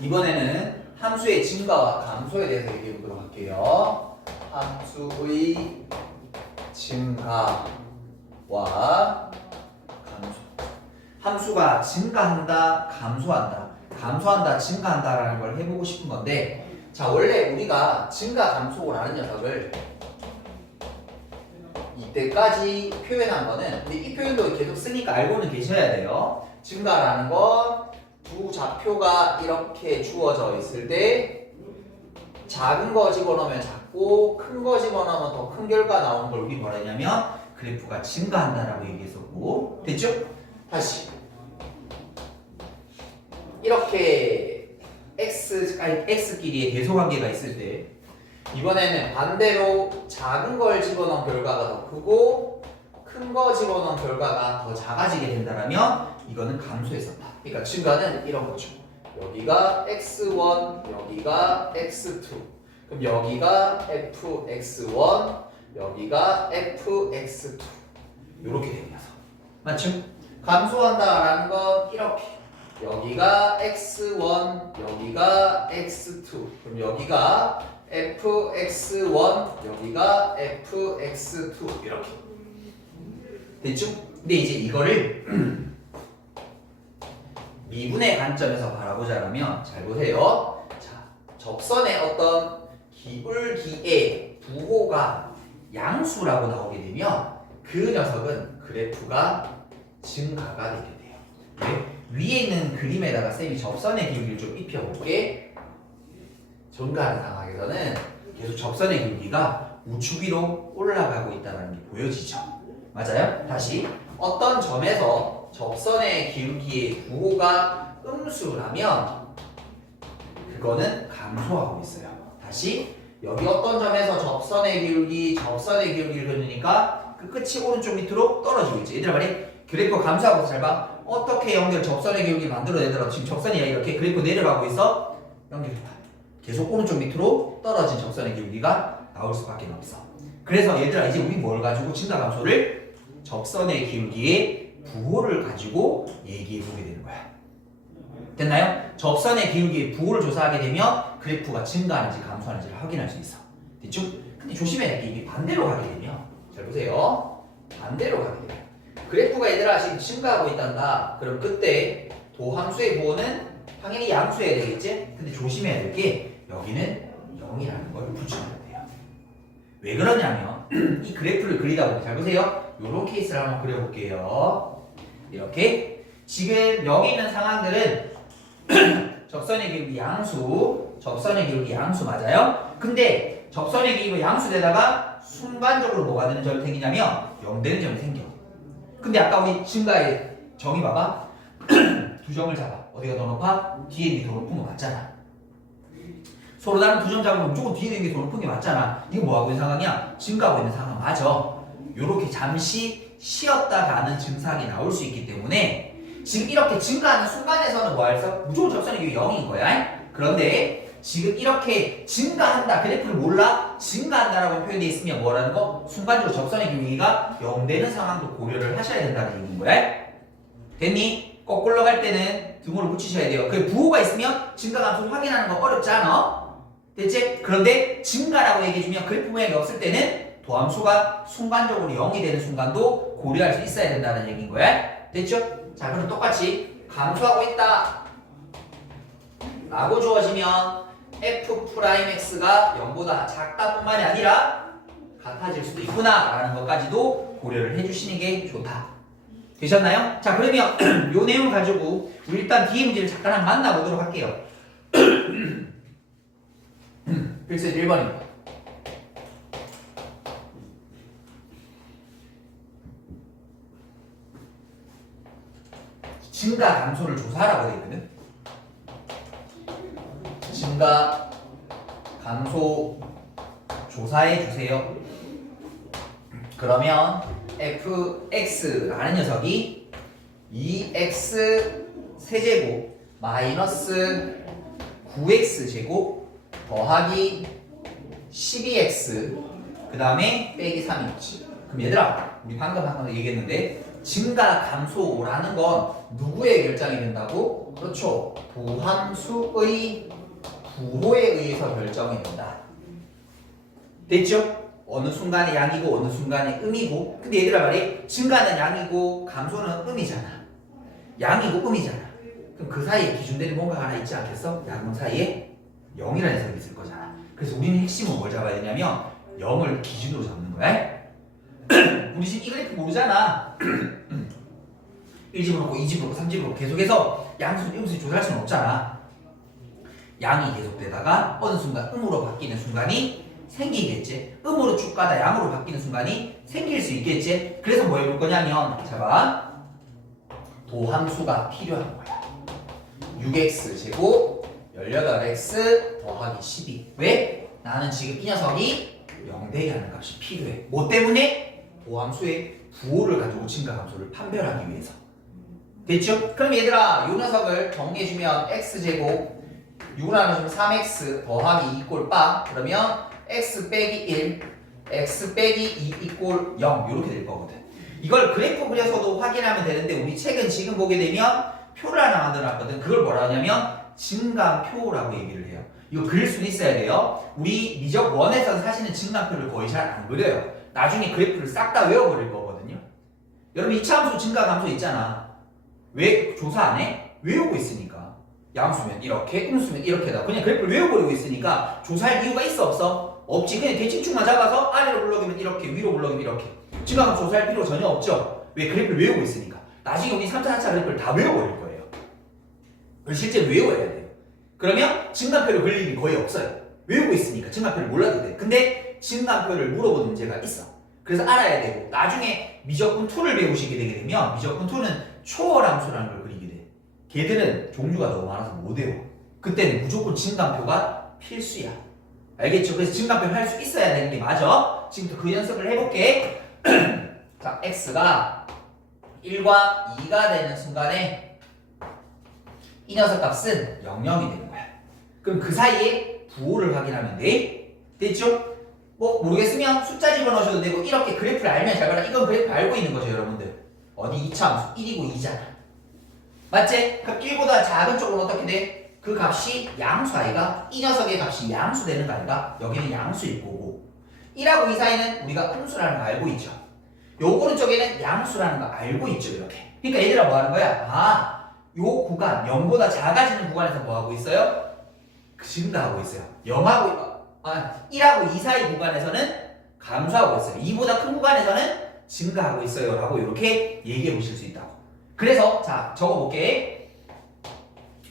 이번에는 함수의 증가와 감소에 대해서 얘기해 보도록 할게요. 함수의 증가와 감소. 함수가 증가한다, 감소한다. 감소한다, 증가한다라는 걸 해보고 싶은 건데, 자, 원래 우리가 증가, 감소라는 녀석을 이때까지 표현한 거는, 근데 이 표현도 계속 쓰니까 알고는 계셔야 돼요. 증가라는 건 두 좌표가 이렇게 주어져 있을 때 작은 거 집어넣으면 작고 큰 거 집어넣으면 더 큰 결과 나오는 걸 우리 뭐라 했냐면 그래프가 증가한다라고 얘기했었고, 됐죠? 다시 이렇게 x 길이의 대소관계가 있을 때 이번에는 반대로 작은 걸 집어넣은 결과가 더 크고 큰 거 집어넣은 결과가 더 작아지게 된다면 이거는 감소했었다. 그러니까 증가는 이런 거죠. 여기가 x1, 여기가 x2. 그럼 여기가 fx1, 여기가 fx2. 이렇게 되는 녀석. 맞죠? 감소한다라는 건 이렇게. 여기가 x1, 여기가 x2. 그럼 여기가 fx1, 여기가 fx2. 이렇게. 됐죠? 근데 이제 이거를 미분의 관점에서 바라보자면 잘 보세요. 자, 접선의 어떤 기울기의 부호가 양수라고 나오게 되면 그 녀석은 그래프가 증가가 되게 돼요. 네? 위에 있는 그림에다가 쌤이 접선의 기울기를 좀 입혀볼게. 증가하는 상황에서는 계속 접선의 기울기가 우측 위로 올라가고 있다는 게 보여지죠. 맞아요? 다시 어떤 점에서 접선의 기울기의 부호가 음수라면 그거는 감소하고 있어요. 다시 여기 어떤 점에서 접선의 기울기를 그리니까 그 끝이 오른쪽 밑으로 떨어지고 있지. 얘들아 말이 그래프 감소하고 잘 봐. 어떻게 연결 접선의 기울기를 만들어내더라도 지금 접선이 이렇게 그래프 내려가고 있어. 연결해봐. 계속 오른쪽 밑으로 떨어진 접선의 기울기가 나올 수밖에 없어. 그래서 얘들아 이제 우리 뭘 가지고 증가 감소를 접선의 기울기의 부호를 가지고 얘기해 보게 되는 거야. 됐나요? 접선의 기울기의 부호를 조사하게 되면 그래프가 증가하는지 감소하는지를 확인할 수 있어. 됐죠? 근데 조심해야 할 게 이게 반대로 가게 되면 잘 보세요. 반대로 가게 돼요. 그래프가 얘들아 지금 증가하고 있단다. 그럼 그때 도함수의 부호는 당연히 양수해야 되겠지? 근데 조심해야 될 게 여기는 0이라는 걸 붙여야 돼요. 왜 그러냐면 이 그래프를 그리다 보면 잘 보세요. 요런 케이스를 한번 그려볼게요. 이렇게 지금 여기 있는 상황들은 접선의 기울기 양수 맞아요? 근데 접선의 기울기 양수되다가 순간적으로 뭐가 되는 점이 생기냐면 0 되는 점이 생겨. 근데 아까 우리 증가의 정의 봐봐. 두 점을 잡아. 어디가 더 높아? 뒤에 있는 게 더 높은 거 맞잖아. 서로 다른 두 점 잡으면 무조건 뒤에 있는 게 더 높은 게 맞잖아. 이거 뭐하고 있는 상황이야? 증가하고 있는 상황 맞아. 요렇게 잠시 쉬었다 가는 증상이 나올 수 있기 때문에 지금 이렇게 증가하는 순간에서는 뭐 할까? 무조건 접선의 기울기 0인 거야. 그런데 지금 이렇게 증가한다 그래프를 몰라? 증가한다라고 표현되어 있으면 뭐라는 거? 순간적으로 접선의 기울기가 0 되는 상황도 고려를 하셔야 된다는 얘기인 거야. 됐니? 거꾸로 갈 때는 등호를 붙이셔야 돼요. 그 부호가 있으면 증가 감소를 확인하는 거 어렵지 않아? 됐지? 그런데 증가라고 얘기해주면 그래프 모양이 없을 때는 도함수가 순간적으로 0이 되는 순간도 고려할 수 있어야 된다는 얘기인 거야. 됐죠? 자, 그럼 똑같이 감소하고 있다 라고 주어지면 f'x가 0보다 작다 뿐만이 아니라 같아질 수도 있구나 라는 것까지도 고려를 해주시는 게 좋다. 되셨나요? 자, 그러면 요 내용 가지고 우리 일단 뒤에 문제를 잠깐 한번 만나보도록 할게요. 필수 1번입니다. 증가 감소를 조사하라고 되어 있거든. 증가 감소 조사해 주세요. 그러면 fx라는 녀석이 2x 세제곱 마이너스 9x 제곱 더하기 12x 그 다음에 빼기 3이지. 그럼 얘들아 우리 방금 얘기했는데 증가 감소라는 건 누구의 결정이 된다고? 그렇죠. 도함수의 부호에 의해서 결정이 된다. 됐죠? 어느 순간에 양이고 어느 순간에 음이고. 근데 얘들아 말이 증가는 양이고 감소는 음이잖아. 양이고 음이잖아. 그럼 그 사이에 기준되는 뭔가 하나 있지 않겠어? 양음 사이에 0이라는 녀석이 있을 거잖아. 그래서 우리는 핵심은 뭘 잡아야 되냐면 0을 기준으로 잡는 거야. 우리 지금 이 그래프 모르잖아. 1집을 놓고 2집을 놓고 3집을 놓고 계속해서 양수, 음수 조절할 수는 없잖아. 양이 계속되다가 어느 순간 음으로 바뀌는 순간이 생기겠지. 음으로 쭉 가다 양으로 바뀌는 순간이 생길 수 있겠지. 그래서 뭐 해볼 거냐면 자봐. 도함수가 필요한 거야. 6x 제곱 18x 더하기 12. 왜? 나는 지금 이 녀석이 0 되게 하는 값이 필요해. 뭐 때문에? 도함수의 부호를 가지고 증가함수를 판별하기 위해서. 됐죠? 그럼 얘들아 이 녀석을 정리해주면 x제곱 6을 나눠주면 3x 더하기 2 이꼴 빵. 그러면 x 빼기 1 x 빼기 2 이꼴 0 이렇게 될 거거든. 이걸 그래프 그려서도 확인하면 되는데 우리 책은 지금 보게 되면 표를 하나 만들어놨거든. 그걸 뭐라 하냐면 증감표라고 얘기를 해요. 이거 그릴 수는 있어야 돼요. 우리 미적 1에서 사실은 증감표를 거의 잘 안 그려요. 나중에 그래프를 싹 다 외워버릴 거거든요. 여러분 이차함수 증가감수 있잖아. 왜 조사 안 해? 외우고 있으니까. 양수면 이렇게, 음수면 이렇게다. 그냥 그래프를 외워버리고 있으니까 조사할 이유가 있어 없어? 없지. 그냥 대칭축만 잡아서 아래로 불러기면 이렇게, 위로 불러기면 이렇게. 증가감수 조사할 필요 전혀 없죠. 왜? 그래프를 외우고 있으니까. 나중에 우리 3차, 4차 그래프를 다 외워버릴 거예요. 그걸 실제로 외워야 돼요. 그러면 증감표를 그릴 일이 거의 없어요. 외우고 있으니까 증감표를 몰라도 돼. 근데 증감표를 물어보는 문제가 있어. 그래서 알아야 되고 나중에 미적분 2를 배우시게 되게 되면 미적분 2는 초월함수라는 걸 그리게 돼. 걔들은 종류가 너무 많아서 못 외워. 그때는 무조건 증감표가 필수야. 알겠죠? 그래서 증감표를 할 수 있어야 되는 게 맞아. 지금부터 그 연습을 해볼게. 자, x가 1과 2가 되는 순간에 이 녀석 값은 0,0이 되는 거야. 그럼 그 사이에 부호를 확인하면 돼. 됐죠? 뭐 모르겠으면 숫자 집어넣으셔도 되고 이렇게 그래프를 알면 잘 봐라. 이건 그래프 알고 있는 거죠 여러분들. 어디 2차 함수 1이고 2잖아. 맞지? 그럼 1보다 작은 쪽은 어떻게 돼? 그 값이 양수 아이가? 이 녀석의 값이 양수 되는 거 아이가? 여기는 양수일 거고 1하고 2 사이는 우리가 음수라는 거 알고 있죠. 요 오른쪽에는 양수라는 거 알고 있죠 이렇게. 그러니까 얘들아 뭐 하는 거야? 요 구간 0보다 작아지는 구간에서 뭐 하고 있어요? 증가하고 있어요. 1하고 2 사이 구간에서는 감소하고 있어요. 2보다 큰 구간에서는 증가하고 있어요 라고 이렇게 얘기해 보실 수 있다고. 그래서 자 적어볼게.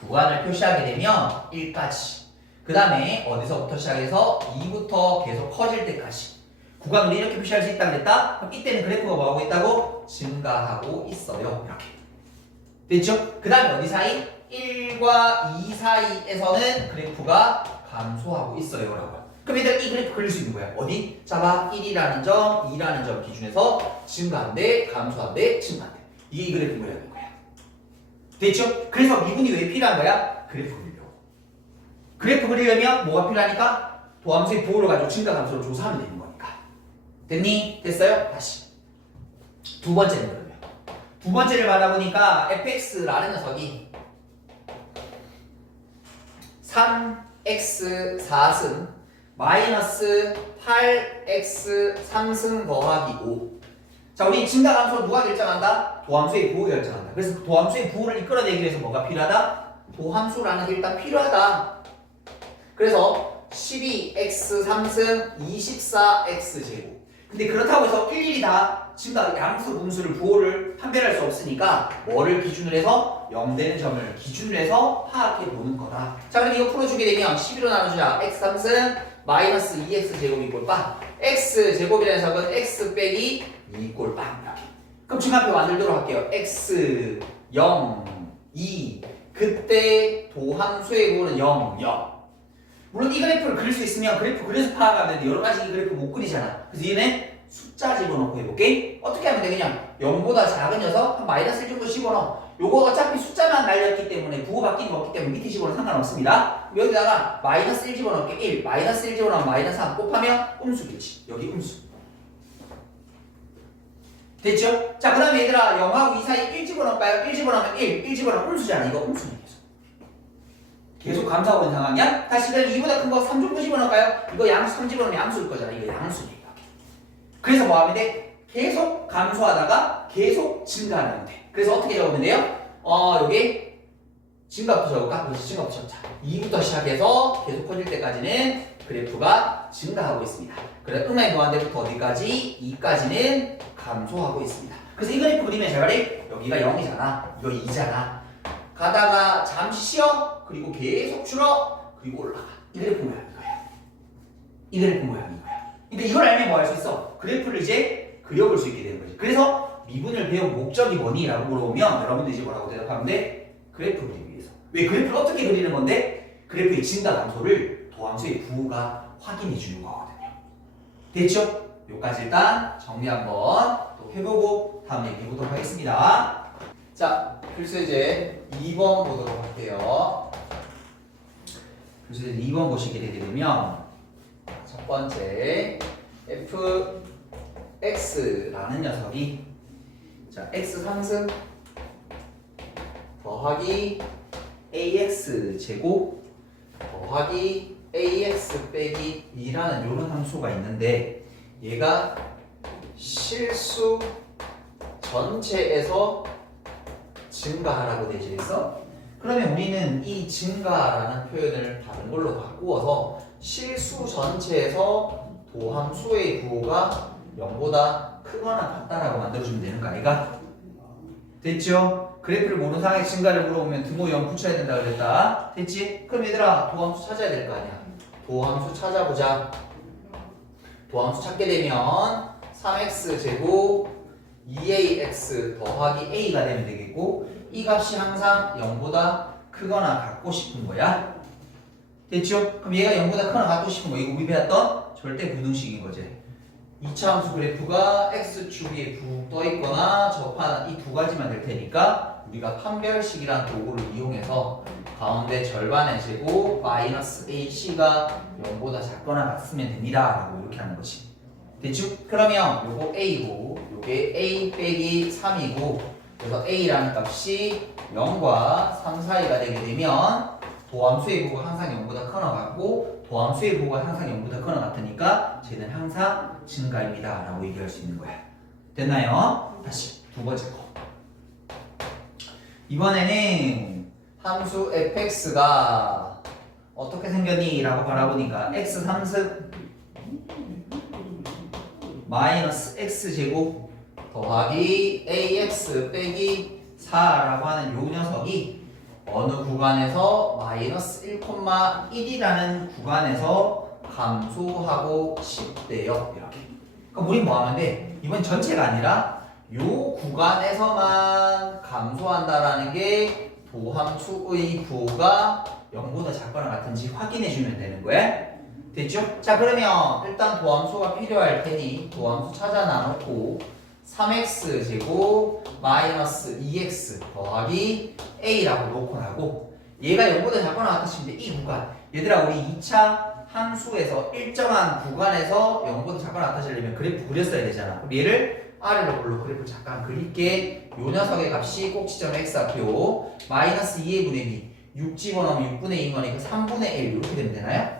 구간을 표시하게 되면 1까지 그 다음에 어디서부터 시작해서 2부터 계속 커질 때까지 구간을 이렇게 표시할 수 있다 그랬다? 그럼 이때는 그래프가 뭐 하고 있다고? 증가하고 있어요 이렇게. 됐죠? 그 다음에 어디 사이? 1과 2 사이에서는 그래프가 감소하고 있어요 라고. 그럼 얘들아 이 그래프 그릴 수 있는 거야. 어디? 자봐 1이라는 점, 2라는 점 기준에서 증가한대, 감소한대, 증가한대. 이게 이 그래프 그려야 되는 거야. 됐죠? 그래서 미분이 왜 필요한 거야? 그래프 그리려고. 그래프 그리려면 뭐가 필요하니까? 도함수의 부호를 가지고 증가 감소를 조사하면 되는 거니까. 됐니? 됐어요? 다시. 두 번째는 그러면. 두 번째를 받아보니까 fx라는 녀석이 3x 4승 마이너스 8x 3승 더하기 5. 자, 우리 증가 감소를 누가 결정한다? 도함수의 부호가 결정한다. 그래서 도함수의 부호를 이끌어내기 위해서 뭐가 필요하다? 도함수라는 게 일단 필요하다. 그래서 12x 3승 24x 제곱. 근데 그렇다고 해서 일일이 다 증가 양수, 분수를 부호를 판별할 수 없으니까 뭐를 기준으로 해서 0 되는 점을 기준으로 해서 파악해 보는 거다. 자, 그럼 이거 풀어주게 되면 11로 나눠주자. x 3승 마이너스 2x 제곱 이꼴 빵. x 제곱이라는 녀석은 x 빼기 2 이꼴 빵 이렇게. 그럼 증가표 만들도록 할게요. x 0 2 그때 도함수의 부호는 0 0. 물론 이 그래프를 그릴 수 있으면 그래프 그려서 파악하면 되는데 여러 가지 이 그래프 못 그리잖아. 그래서 얘는 숫자 집어넣고 해볼게. 어떻게 하면 돼? 그냥 0보다 작은 녀석 한 마이너스 1 정도 집어넣어. 요거 어차피 숫자만 날렸기 때문에 부호 바뀌는 거 없기 때문에 밑에 집어넣으면 상관없습니다. 여기다가 마이너스 1 집어넣을게. 1 마이너스 1 집어넣으면 마이너스 3 곱하면 음수겠지. 여기 음수. 됐죠? 자, 그 다음에 얘들아 0하고 2 사이 1 집어넣을까요? 1 집어넣으면 1 집어넣으면 음수잖아. 이거 음수네. 계속 감소하고 있는 상황이야? 다시 그럼 2보다 큰 거 3 정도 집어넣을까요? 이거 양수 3 집어넣으면 양수일 거잖아. 이거 양수네. 그래서 뭐 하면 돼? 계속 감소하다가 계속 증가하면 돼. 그래서 어떻게 적으면 돼요? 여기 증가부터 적을까? 그렇지, 증가부터 적자. 2부터 시작해서 계속 커질 때까지는 그래프가 증가하고 있습니다. 그래, 음의 무한대부터 어디까지? 2까지는 감소하고 있습니다. 그래서 이 그래프 그리면 잘 말해. 여기가 0이잖아. 이거 2잖아. 가다가 잠시 쉬어. 그리고 계속 줄어. 그리고 올라가. 이 그래프 모양인 거야. 이 그래프 모양인 거야. 근데 이걸 알면 뭐 할 수 있어? 그래프를 이제 그려볼 수 있게 되는 거지. 그래서 미분을 배운 목적이 뭐니? 라고 물어보면 여러분들 이제 뭐라고 대답하면 돼? 그래프 그리기 위해서. 왜 그래프를 어떻게 그리는 건데? 그래프의 증가 감소를 도함수의 부호가 확인해 주는 거거든요. 됐죠? 여기까지 일단 정리 한번 또 해보고 다음 얘기해 보도록 하겠습니다. 자, 글쎄 이제 2번 보도록 할게요. 글쎄 이제 2번 보시게 되게 되면 첫 번째 fx라는 녀석이 자 x 상승 더하기 ax 제곱 더하기 ax 빼기 2라는 이런 함수가 있는데 얘가 실수 전체에서 증가하라고 되어 있어. 그러면 우리는 이 증가라는 표현을 다른 걸로 바꾸어서 실수 전체에서 도함수의 부호가 0보다 크거나 같다라고 만들어주면 되는 거 아이가? 됐죠? 그래프를 모르는 상황에 증가를 물어보면 등호 0 붙여야 된다 그랬다. 됐지? 그럼 얘들아 도함수 찾아야 될 거 아니야. 도함수 찾아보자. 도함수 찾게 되면 3x 제곱 2ax 더하기 a가 되면 되겠고 이 값이 항상 0보다 크거나 같고 싶은 거야. 됐죠? 그럼 얘가 0보다 크거나 같고 싶은 거 이거 우리 배웠던 절대 부등식인 거지. 2차 함수 그래프가 x축에 붕 떠있거나 접한 이 두 가지만 될 테니까 우리가 판별식이란 도구를 이용해서 가운데 절반의 제곱 마이너스 ac가 0보다 작거나 같으면 됩니다 라고 이렇게 하는 거지. 됐죠? 그러면 요거 a고 요게 a 빼기 3이고 그래서 a라는 값이 0과 3 사이가 되게 되면 도함수의 부호가 항상 0보다 크거나 같고 도함수의 부호가 항상 0보다 크거나 같으니까 쟤는 항상 증가입니다 라고 얘기할 수 있는 거야. 됐나요? 다시 두 번째 거. 이번에는 함수 fx가 어떻게 생겼니? 라고 바라보니까 x 상승 마이너스 x제곱 더하기 ax 빼기 4라고 하는 요 녀석이 어느 구간에서 마이너스 1,1이라는 구간에서 감소하고 싶대요. 이렇게. 그럼 우린 뭐 하면 돼? 이번 전체가 아니라 요 구간에서만 감소한다라는 게 도함수의 부호가 0보다 작거나 같은지 확인해 주면 되는 거야. 됐죠? 자, 그러면 일단 도함수가 필요할 테니 도함수 찾아 나놓고 3x 제곱 마이너스 2x 더하기 a라고 놓고 나고 얘가 0보다 작거나 같으시면 이 구간 얘들아 우리 2차 함수에서 일정한 구간에서 0보다 작거나 같아지려면 그래프 그렸어야 되잖아. 그럼 얘를 아래로 볼로 그래프를 잠깐 그릴게. 요 녀석의 값이 꼭지점 x좌표 마이너스 2의 분의 b 6 집어넣으면 6분의 2인 거니까 3분의 1 이렇게 되면 되나요?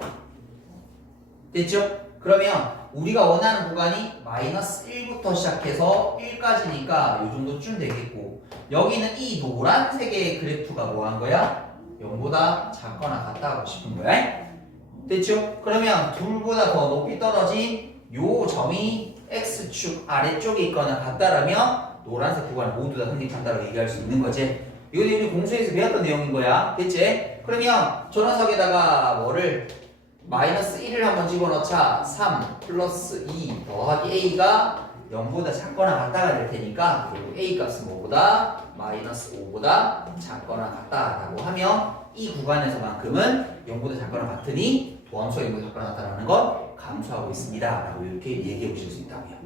됐죠? 그러면 우리가 원하는 구간이 마이너스 1부터 시작해서 1까지니까 요 정도쯤 되겠고 여기는 이 노란색의 그래프가 뭐 한 거야? 0보다 작거나 같다 하고 싶은 거야. 됐죠? 그러면 둘보다 더 높이 떨어진 요 점이 x축 아래쪽에 있거나 같다라면 노란색 구간 모두 다 성립한다고 얘기할 수 있는 거지. 이거 우리 공수에서 배웠던 내용인 거야. 됐지? 그러면 저 녀석에다가 뭐를 마이너스 1을 한번 집어넣자. 3 플러스 2 더하기 a가 0보다 작거나 같다가 될 테니까 그리고 a 값은 뭐보다 마이너스 5보다 작거나 같다라고 하면 이 구간에서만큼은 0보다 작거나 같으니 도함수가 0보다 작거나 같다라는 건 감소하고 있습니다 라고 이렇게 얘기해 보실 수 있다고요.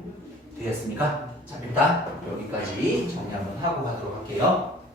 되겠습니까? 자, 일단 여기까지 정리 한번 하고 가도록 할게요.